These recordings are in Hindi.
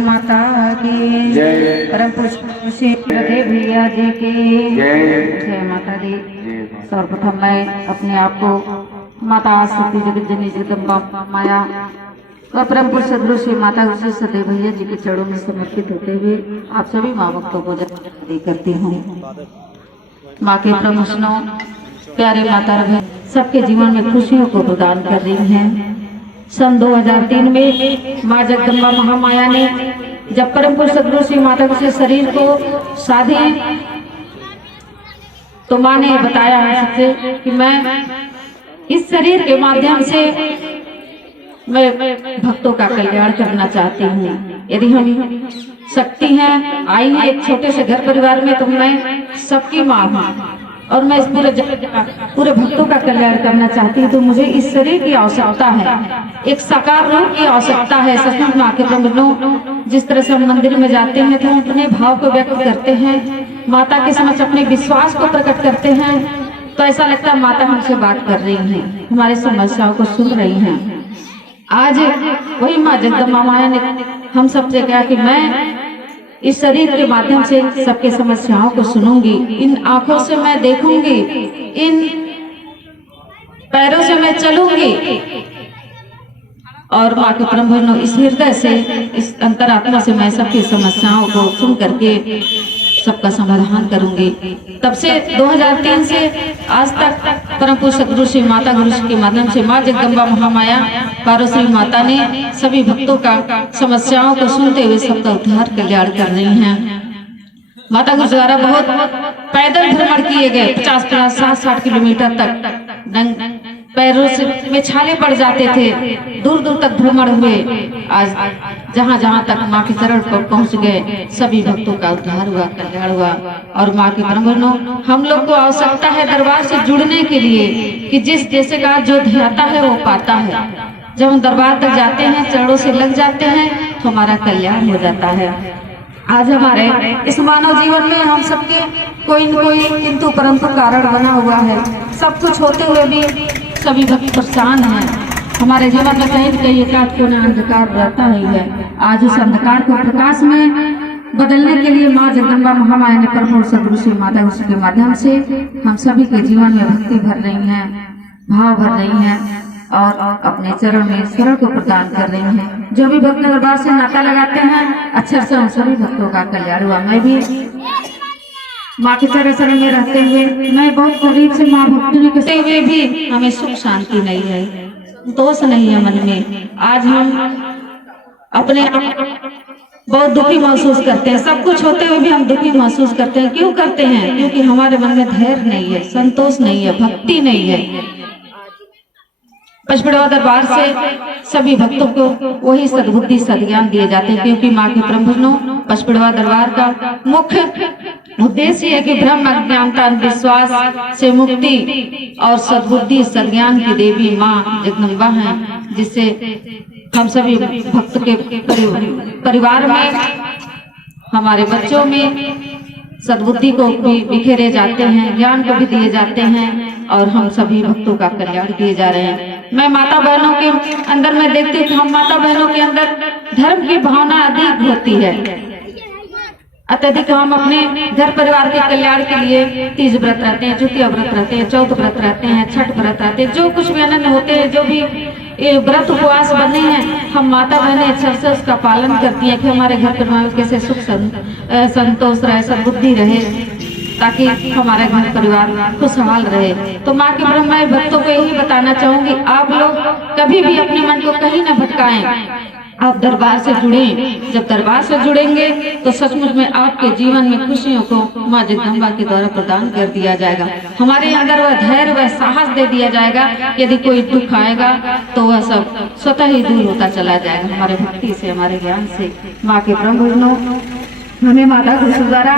माता की जय। परम पुरुष राधे भैया जी की जय माता दी। सर्वप्रथम मैं अपने आप को माता सती जगत जननी जगदम्बा माया व परम पुरुष सदगुरु श्री माता गुरु सदे भैया जी के चरणों में समर्पित होते हुए आप सभी माँ भक्तों को जय करती हूँ। माँ के प्रमुशनों प्यारे माता रानी सबके जीवन में खुशियों को प्रदान कर रही हैं। सन 2003 में माँ जगदम्बा महामाया ने जब परम पुरुष सदगुरु श्री माता के शरीर को साधी तो माँ ने बताया है सबसे कि मैं इस शरीर के माध्यम से मैं भक्तों का कल्याण करना चाहती हूँ। यदि हम शक्ति हैं आई है एक छोटे से घर परिवार में तो मैं सबकी माँ हूँ और मैं इस पूरे भक्तों का कल्याण करना चाहती हूँ। तो मुझे इस शरीर की आवश्यकता है, एक साकार रूप की आवश्यकता है। सचमुच माँ के प्रबंधों जिस तरह से हम मंदिर में जाते हैं तो अपने भाव को व्यक्त करते हैं, माता के समक्ष अपने विश्वास को प्रकट करते हैं, तो ऐसा लगता है माता हमसे बात कर रही हैं, हमारी समस्याओं को सुन रही हैं। आज वही माँ जगदम्बा माया ने हम सबसे कहा कि मैं इस शरीर के माध्यम से सबके समस्याओं को सुनूंगी, इन आंखों से मैं देखूंगी, इन पैरों से मैं चलूंगी और माँ के परम भजनों इस हृदय से इस अंतरात्मा से मैं सबकी समस्याओं को सुन करके सबका समाधान करूंगी। तब से 2003 से आज तक परम पुरुष सदगुरु श्री माता गुरु के माध्यम से माँ जगदम्बा महामाया पार्वती माता ने सभी भक्तों का समस्याओं को सुनते हुए सबका उद्धार कल्याण कर रही हैं। माता गुरु द्वारा बहुत पैदल भ्रमण किए गए, 50-50, 60-60 किलोमीटर तक पैरों से में छाले पड़ जाते थे, दूर दूर तक भ्रमण हुए। आज जहाँ जहाँ तक माँ के चरण पर पहुँच गए सभी भक्तों का उद्धार हुआ, कल्याण हुआ। और माँ के परम भजनों हम लोग को आवश्यकता है दरबार से जुड़ने के लिए कि जिस जैसे का जो ध्याता है वो पाता है। जब हम दरबार तक जाते हैं, चरणों से लग जाते हैं तो हमारा कल्याण हो जाता है। आज हमारे इस मानव जीवन में हम सबके कोई न कोई किंतु परंतु कारण बना हुआ है। सब कुछ होते हुए भी सभी भक्त परेशान हैं। हमारे जीवन में कहीं न कहीं एकाध कोना अंधकार रहता ही है। आज उस अंधकार को प्रकाश में बदलने के लिए माँ जगदम्बा महामाया ने परम पुरुष सदगुरु श्री माता गुरु के माध्यम से हम सभी के जीवन में भक्ति भर रही हैं, भाव भर रही हैं और अपने चरण में शरण को प्रदान कर रही हैं। जो भी भक्त दरबार से नाता लगाते हैं अक्षर से हम सभी भक्तों का कल्याण हुआ। मैं भी माँ के चरण में रहते हुए मैं बहुत गरीब से माँ भक्ति करते हुए भी हमें सुख शांति नहीं है, दोष नहीं है मन में। आज हम अपने बहुत दुखी महसूस करते हैं, सब कुछ होते हुए भी हम दुखी महसूस करते हैं। क्यों करते हैं? क्योंकि हमारे मन में धैर्य नहीं है, संतोष नहीं है, भक्ति नहीं है। पचपड़वा दरबार से सभी भक्तों को वही सद्बुद्धि सद्ज्ञान दिए जाते हैं, क्योंकि माँ के परम भजनों पचपड़वा दरबार का मुख्य उद्देश्य है कि ब्रह्म अज्ञानता विश्वास से मुक्ति और सद्बुद्धि सद्ज्ञान की देवी माँ जगदम्बा है, जिससे हम सभी भक्त के परिवार में हमारे बच्चों में सद्बुद्धि को भी बिखेरे जाते हैं, ज्ञान को भी दिए जाते हैं और हम सभी भक्तों का कल्याण किए जा रहे हैं। मैं माता बहनों के अंदर में देखती हूँ कि हम माता बहनों के अंदर धर्म की भावना अधिक होती है, अत्यधिक। हम अपने घर परिवार के कल्याण के लिए तीज व्रत रहते हैं, चुतिया व्रत रहते हैं, चौथ व्रत रहते हैं, छठ व्रत रहते हैं, जो कुछ भी अनन्य होते हैं, जो भी व्रत उपवास बने हैं, हम माता बहनें अक्षर से उसका पालन करती हैं कि हमारे घर परिवार में कैसे सुख संतोष रहे, सद्बुद्धि रहे, ताकि हमारा घर परिवार खुशहाल रहे। तो माँ के ब्रह्म मैं भक्तों को यही बताना चाहूंगी, आप लोग कभी भी अपने मन को कहीं न भटकाएं, आप दरबार से जुड़ें। जब दरबार से जुड़ेंगे तो सचमुच में आपके जीवन में खुशियों को माँ जगदम्बा के द्वारा प्रदान कर दिया जाएगा। हमारे अंदर वह धैर्य वह साहस दे दिया जाएगा। यदि कोई दुख आएगा तो वह सब स्वतः ही दूर होता चला जाएगा हमारे भक्ति से, हमारे ज्ञान से। माँ के ब्रह्म भजनों हमें माता गुरु द्वारा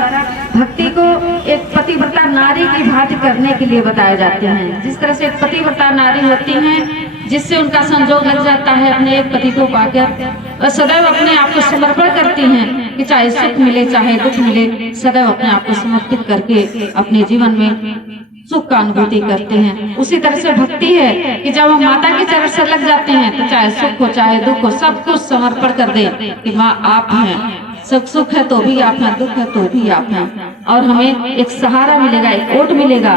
भक्ति को एक पतिव्रता नारी की भांति करने के लिए बताए जाते हैं। जिस तरह से एक पतिव्रता नारी होती हैं जिससे उनका संजोग लग जाता है अपने एक पति को पाकर, वह सदैव अपने आप को समर्पण करती हैं कि चाहे सुख मिले चाहे दुख मिले, सदैव अपने आप को समर्पित करके अपने जीवन में सुख का अनुभूति करते हैं। उसी तरह से भक्ति है कि जब हम माता के चरण से लग जाते हैं तो चाहे सुख हो चाहे दुख हो सब कुछ समर्पण कर दे कि माँ आप हैं, सब सुख है तो भी आप हैं, दुख है तो भी आप हैं, और हमें एक सहारा मिलेगा, एक ओट मिलेगा।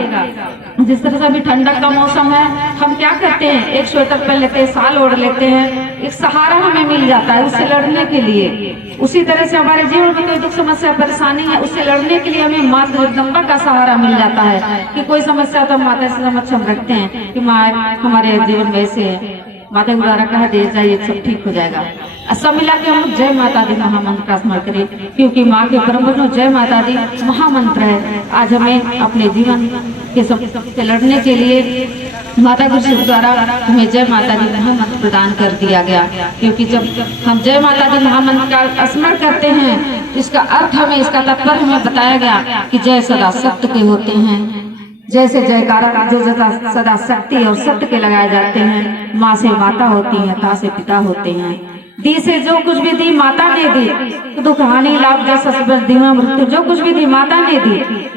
जिस तरह से अभी ठंडक का मौसम है, हम क्या करते हैं, एक स्वेटर पहन लेते हैं, शाल ओढ़ लेते हैं, एक सहारा हमें मिल जाता है उससे लड़ने के लिए। उसी तरह से हमारे जीवन में कोई दुख समस्या परेशानी है, उससे लड़ने के लिए हमें माता जगदम्बा का सहारा मिल जाता है कि कोई समस्या तो माता से समक्ष हम रखते हैं कि माँ हमारे जीवन में ऐसे है, माता के द्वारा कहा दे जाइए सब ठीक हो जाएगा। सब मिला के हम जय माता दी महामंत्र का स्मरण करें, क्योंकि माँ के परम वचन जय माता दी महामंत्र है। आज हमें अपने जीवन के से लड़ने के लिए माता गुरु द्वारा हमें जय माता दी महामंत्र प्रदान कर दिया गया, क्योंकि जब हम जय माता दी महामंत्र का स्मरण करते हैं इसका अर्थ हमें, इसका तात्पर्य हमें बताया गया कि जय सदा सत्य के होते हैं, जैसे जयकारा जो सदा शक्ति और सत्य के लगाए जाते हैं। माँ से माता होती है, ता से पिता होते हैं, दी से जो कुछ भी दी माता ने दी, दुख हानि लाभ जैसा दीवा मृत्यु जो कुछ भी दी माता ने दी।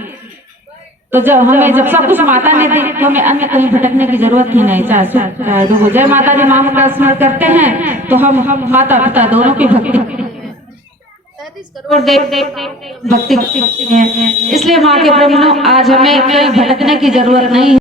तो जब सब कुछ माता ने दी तो हमें अन्य कहीं भटकने की जरूरत ही नहीं, चाहे सुख चाहे दुख। जय माता दी माँ का स्मरण करते हैं तो हम माता पिता दोनों की भक्ति 33 करोड़ देव भक्ति करते हैं। इसलिए माँ के प्रेम आज हमें कहीं भटकने की जरूरत नहीं है।